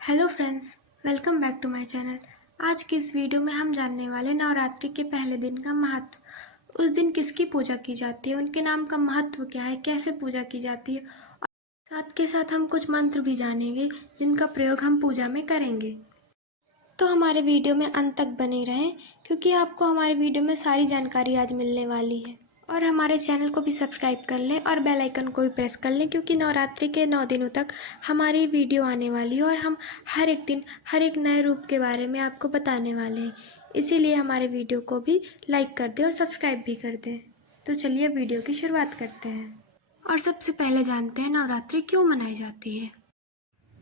Hello friends, welcome back to my channel. आज की इस वीडियो में हम जानने वाले नवरात्रि के पहले दिन का महत्व। उस दिन किसकी पूजा की जाती है, उनके नाम का महत्व क्या है, कैसे पूजा की जाती है, और साथ के साथ हम कुछ मंत्र भी जानेंगे जिनका प्रयोग हम पूजा में करेंगे। तो हमारे वीडियो में अंत तक बने रहें क्योंकि आपको हमारे वीडियो में सारी जानकारी आज मिलने वाली है। और हमारे चैनल को भी सब्सक्राइब कर लें और बेल आइकन को भी प्रेस कर लें क्योंकि नवरात्रि के 9 दिनों तक हमारी वीडियो आने वाली है और हम हर एक दिन हर एक नए रूप के बारे में आपको बताने वाले हैं। इसीलिए हमारे वीडियो को भी लाइक कर दें और सब्सक्राइब भी कर दें। तो चलिए वीडियो की शुरुआत करते हैं। और सबसे पहले जानते हैं नवरात्रि क्यों मनाई जाती है।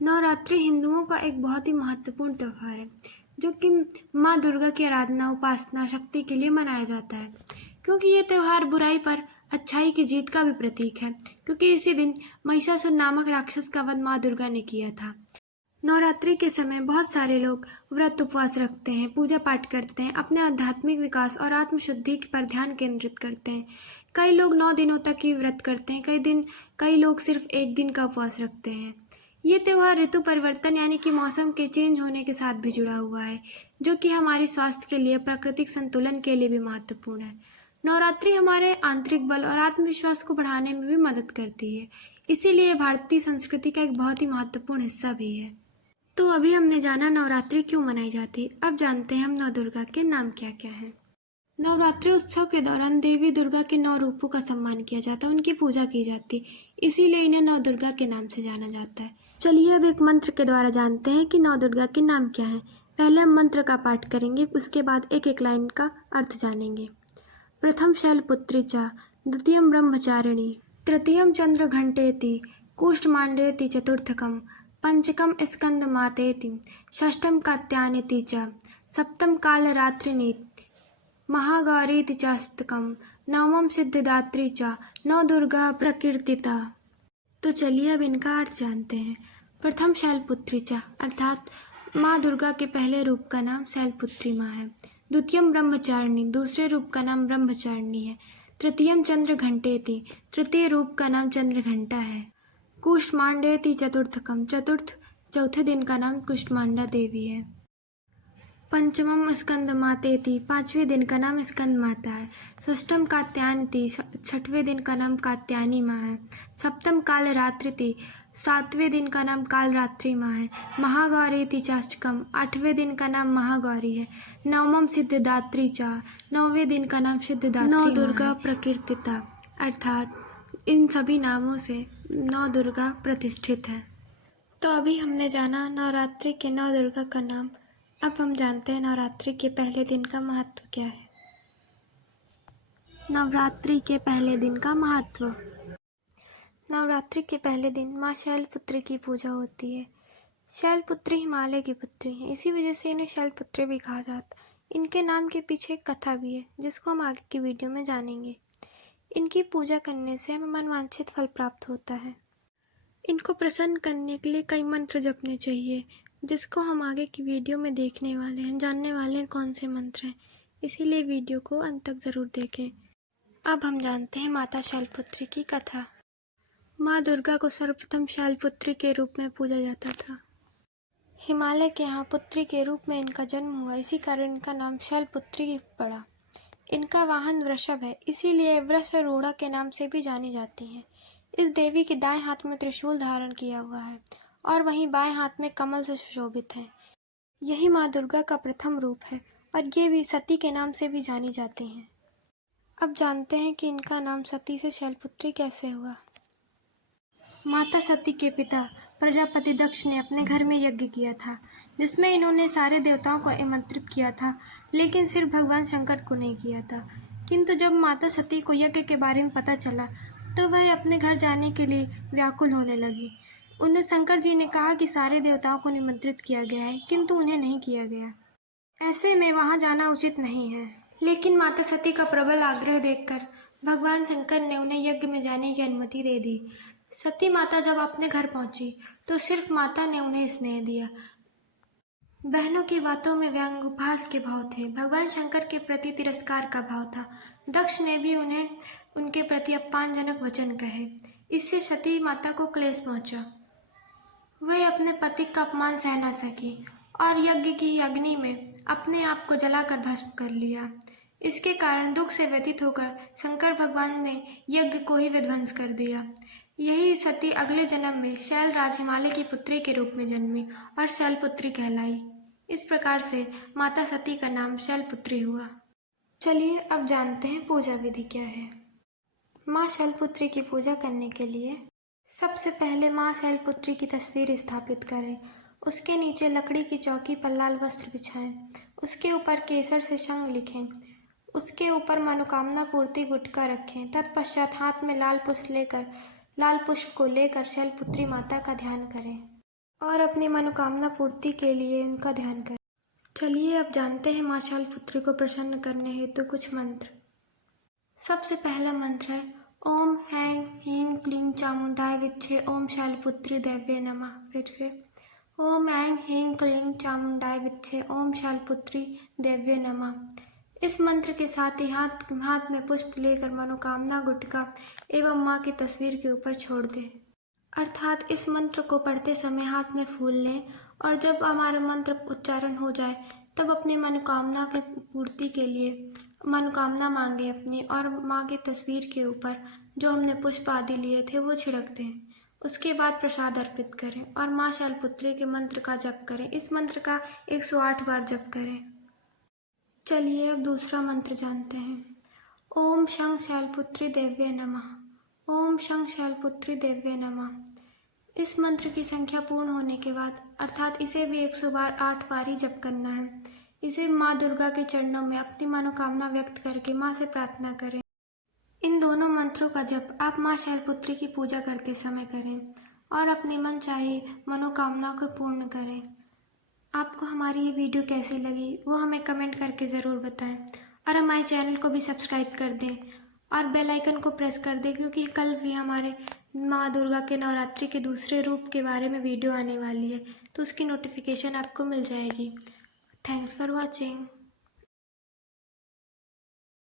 नवरात्रि हिंदुओं का एक बहुत ही महत्वपूर्ण त्यौहार है जो कि माँ दुर्गा की आराधना, उपासना, शक्ति के लिए मनाया जाता है। क्योंकि ये त्यौहार बुराई पर अच्छाई की जीत का भी प्रतीक है, क्योंकि इसी दिन महिषासुर नामक राक्षस का वध माँ दुर्गा ने किया था। नवरात्रि के समय बहुत सारे लोग व्रत उपवास रखते हैं, पूजा पाठ करते हैं, अपने आध्यात्मिक विकास और आत्मशुद्धि पर ध्यान केंद्रित करते हैं। कई लोग 9 दिनों तक ही व्रत करते हैं, कई लोग सिर्फ एक दिन का उपवास रखते हैं। ये त्यौहार ऋतु परिवर्तन यानी कि मौसम के चेंज होने के साथ भी जुड़ा हुआ है, जो कि हमारे स्वास्थ्य के लिए, प्राकृतिक संतुलन के लिए भी महत्वपूर्ण है। नवरात्रि हमारे आंतरिक बल और आत्मविश्वास को बढ़ाने में भी मदद करती है, इसीलिए भारतीय संस्कृति का एक बहुत ही महत्वपूर्ण हिस्सा भी है। तो अभी हमने जाना नवरात्रि क्यों मनाई जाती है। अब जानते हैं हम नौ दुर्गा के नाम क्या क्या हैं। नवरात्रि उत्सव के दौरान देवी दुर्गा के 9 रूपों का सम्मान किया जाता है, उनकी पूजा की जाती है, इसीलिए इन्हें नौ दुर्गा के नाम से जाना जाता है। चलिए अब एक मंत्र के द्वारा जानते हैं कि नौ दुर्गा के नाम क्या हैं। पहले हम मंत्र का पाठ करेंगे, उसके बाद एक एक लाइन का अर्थ जानेंगे। प्रथम शैलपुत्री च, द्वितीयं ब्रह्मचारिणी, तृतीयं चंद्रघंटेति, कूष्मांडेति चतुर्थकम, पंचकम स्कंदमातेति, षष्ठम कात्यायनीति च, सप्तम कालरात्रिनीति, महागौरीति चाष्टकम, नवमं सिद्धिदात्री च, नौ दुर्गा प्रकीर्तिता। तो चलिए अब इनका अर्थ जानते हैं। प्रथम शैलपुत्री च अर्थात माँ दुर्गा के पहले रूप का नाम शैलपुत्री माँ है। द्वितीयम ब्रह्मचारिणी, दूसरे रूप का नाम ब्रह्मचारिणी है। तृतीयम चंद्रघंटेति, तृतीय रूप का नाम चंद्रघंटा है। कूष्मांडेति चतुर्थकम, चौथे दिन का नाम कुष्मांडा देवी है। पंचमम स्कंद मातेति, पांचवें दिन का नाम स्कंद माता है। षष्ठम कात्यायनीति, छठवें दिन का नाम कात्यायनी माँ है। सप्तम कालरात्रिति, सातवें दिन का नाम कालरात्रि माँ है। महागौरीति चाष्टकम, आठवें दिन का नाम महागौरी है। नवमम सिद्धिदात्री चा, नौवें दिन का नाम सिद्धिदात्री। नौ दुर्गा प्रकीर्तिता अर्थात इन सभी नामों से नौ दुर्गा प्रतिष्ठित है। तो अभी हमने जाना नवरात्रि के 9 दुर्गा का नाम। अब हम जानते हैं नवरात्रि के पहले दिन का महत्व क्या है। नवरात्रि के पहले दिन का महत्व। नवरात्रि के पहले दिन माँ शैलपुत्री की पूजा होती है। शैलपुत्री हिमालय की पुत्री हैं, इसी वजह से इन्हें शैलपुत्री भी कहा जाता है। इनके नाम के पीछे एक कथा भी है जिसको हम आगे की वीडियो में जानेंगे। इनकी पूजा करने से हमें मनवांछित फल प्राप्त होता है। इनको प्रसन्न करने के लिए कई मंत्र जपने चाहिए, जिसको हम आगे की वीडियो में देखने वाले हैं, जानने वाले हैं कौन से मंत्र हैं। इसीलिए वीडियो को अंत तक ज़रूर देखें। अब हम जानते हैं माता शैलपुत्री की कथा। माँ दुर्गा को सर्वप्रथम शैलपुत्री के रूप में पूजा जाता था। हिमालय के यहाँ पुत्री के रूप में इनका जन्म हुआ, इसी कारण इनका नाम शैलपुत्री पड़ा। इनका वाहन वृषभ है, इसीलिए वृषरूढ़ा के नाम से भी जानी जाती हैं। इस देवी के दाएं हाथ में त्रिशूल धारण किया हुआ है और वहीं बाएं हाथ में कमल से सुशोभित है। यही माँ दुर्गा का प्रथम रूप है और ये भी सती के नाम से भी जानी जाती हैं। अब जानते हैं कि इनका नाम सती से शैलपुत्री कैसे हुआ। माता सती के पिता प्रजापति दक्ष ने अपने घर में यज्ञ किया था, जिसमें इन्होंने सारे देवताओं को आमंत्रित किया था, लेकिन सिर्फ भगवान शंकर को नहीं किया था। किंतु जब माता सती को यज्ञ के बारे में पता चला तो वह अपने घर जाने के लिए व्याकुल होने लगी। उन्हें शंकर जी ने कहा कि सारे देवताओं को निमंत्रित किया गया है, किंतु उन्हें नहीं किया गया। ऐसे में वहां जाना उचित नहीं है। लेकिन माता सती का प्रबल आग्रह देखकर भगवान शंकर ने उन्हें यज्ञ में जाने की अनुमति दे दी। सती माता जब अपने घर पहुंची तो सिर्फ माता ने उन्हें स्नेह दिया। बहनों की बातों में व्यंग उपहास के भाव थे। भगवान शंकर के प्रति तिरस्कार का भाव था। दक्ष ने भी उन्हें उनके प्रति अपमानजनक वचन कहे। इससे सती माता को क्लेश पहुंचा। वे अपने पति का अपमान सह न सकी और यज्ञ की अग्नि में अपने आप को जलाकर भस्म कर लिया। इसके कारण दुख से व्यथित होकर शंकर भगवान ने यज्ञ को ही विध्वंस कर दिया। यही सती अगले जन्म में शैलराज हिमालय की पुत्री के रूप में जन्मी और शैलपुत्री कहलाई। इस प्रकार से माता सती का नाम शैलपुत्री हुआ। चलिए अब जानते हैं पूजा विधि क्या है। माँ शैलपुत्री की पूजा करने के लिए सबसे पहले माँ शैलपुत्री की तस्वीर स्थापित करें। उसके नीचे लकड़ी की चौकी पर लाल वस्त्र बिछाएं। उसके ऊपर केसर से शंख लिखें। उसके ऊपर मनोकामना पूर्ति गुटका रखें। तत्पश्चात हाथ में लाल पुष्प को लेकर शैलपुत्री माता का ध्यान करें और अपनी मनोकामना पूर्ति के लिए उनका ध्यान करें। चलिए अब जानते हैं माँ शैलपुत्री को प्रसन्न करने हेतु कुछ मंत्र। सबसे पहला मंत्र है ओम हैं ह्रीं क्लीं चामुंडाय विद्महे ओम शैलपुत्री देव्यै नमः। फिर से ओम ऐं ह्रीं क्लीं चामुंडाय विद्महे ओम शैलपुत्री देव्यै नमः। इस मंत्र के साथ ही हाथ में पुष्प लेकर मनोकामना गुटका एवं माँ की तस्वीर के ऊपर छोड़ दें। अर्थात इस मंत्र को पढ़ते समय हाथ में फूल लें और जब हमारा मंत्र उच्चारण हो जाए तब अपनी मनोकामना की पूर्ति के लिए मनोकामना मांगे अपनी और माँ की तस्वीर के ऊपर जो हमने पुष्प आदि लिए थे वो छिड़क दें। उसके बाद प्रसाद अर्पित करें और माँ शैलपुत्री के मंत्र का जप करें। इस मंत्र का 108 बार जप करें। चलिए अब दूसरा मंत्र जानते हैं। ओम शं शैलपुत्री देव्यै नमः। ओम शं शैलपुत्री देव्यै नमः। इस मंत्र की संख्या पूर्ण होने के बाद अर्थात इसे भी 108 बार ही जप करना है। इसे माँ दुर्गा के चरणों में अपनी मनोकामना व्यक्त करके माँ से प्रार्थना करें। इन दोनों मंत्रों का जप आप माँ शैलपुत्री की पूजा करते समय करें और अपनी मन चाहे मनोकामना को पूर्ण करें। आपको हमारी ये वीडियो कैसी लगी वो हमें कमेंट करके ज़रूर बताएं और हमारे चैनल को भी सब्सक्राइब कर दें और बेल आइकन को प्रेस कर दें क्योंकि कल भी हमारे माँ दुर्गा के नवरात्रि के दूसरे रूप के बारे में वीडियो आने वाली है तो उसकी नोटिफिकेशन आपको मिल जाएगी। Thanks for watching.